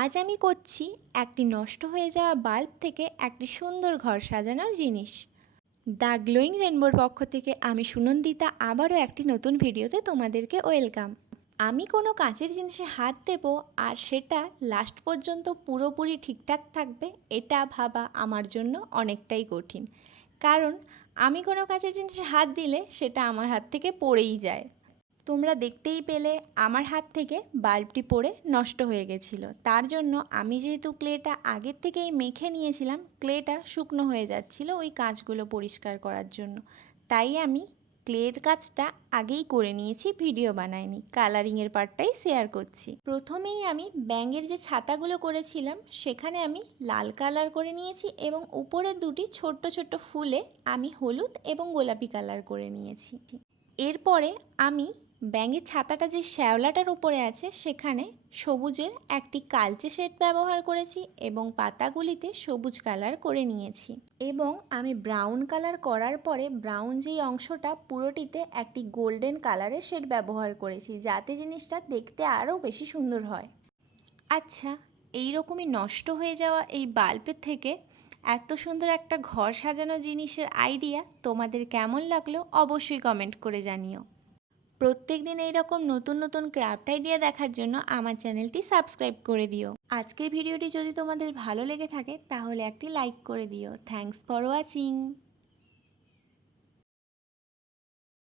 আজ আমি করছি একটি নষ্ট হয়ে যাওয়া বাল্ব থেকে একটি সুন্দর ঘর সাজানোর জিনিস। দ্য গ্লোয়িং রেনবোর পক্ষ থেকে আমি সুনন্দিতা আবারও একটি নতুন ভিডিওতে তোমাদেরকে ওয়েলকাম। আমি কোনো কাচের জিনিসে হাত দেব আর সেটা লাস্ট পর্যন্ত পুরোপুরি ঠিকঠাক থাকবে এটা ভাবা আমার জন্য অনেকটাই কঠিন, কারণ আমি কোনো কাচের জিনিসে হাত দিলে সেটা আমার হাত থেকে পড়েই যায়। তোমরা দেখতেই পেলে আমার হাত থেকে বাল্বটি পড়ে নষ্ট হয়ে গেছিলো। তার জন্য আমি যেহেতু ক্লেটা আগের থেকেই মেখে নিয়েছিলাম, ক্লেটা শুকনো হয়ে যাচ্ছিলো ওই কাঁচগুলো পরিষ্কার করার জন্য, তাই আমি ক্লের কাজটা আগেই করে নিয়েছি, ভিডিও বানাইনি, কালারিংয়ের পার্টটাই শেয়ার করছি। প্রথমেই আমি ব্যাঙের যে ছাতাগুলো করেছিলাম সেখানে আমি লাল কালার করে নিয়েছি এবং উপরের দুটি ছোট্ট ছোট্ট ফুলে আমি হলুদ এবং গোলাপি কালার করে নিয়েছি। এরপরে আমি ব্যাঙের ছাতাটা যে শ্যাওলাটার উপরে আছে সেখানে সবুজের একটি কালচে শেড ব্যবহার করেছি এবং পাতাগুলিতে সবুজ কালার করে নিয়েছি। এবং আমি ব্রাউন কালার করার পরে ব্রাউন যেই অংশটা পুরোটিতে একটি গোল্ডেন কালারের শেড ব্যবহার করেছি, যাতে জিনিসটা দেখতে আরও বেশি সুন্দর হয়। আচ্ছা, এই রকমই নষ্ট হয়ে যাওয়া এই বাল্বের থেকে এত সুন্দর একটা ঘর সাজানো জিনিসের আইডিয়া তোমাদের কেমন লাগলো অবশ্যই কমেন্ট করে জানিও। প্রত্যেক দিন এইরকম নতুন নতুন ক্রাফট আইডিয়া দেখার জন্য আমার চ্যানেলটি সাবস্ক্রাইব করে দিও। আজকের ভিডিওটি যদি তোমাদের ভালো লেগে থাকে তাহলে একটি লাইক করে দিও। Thanks for watching.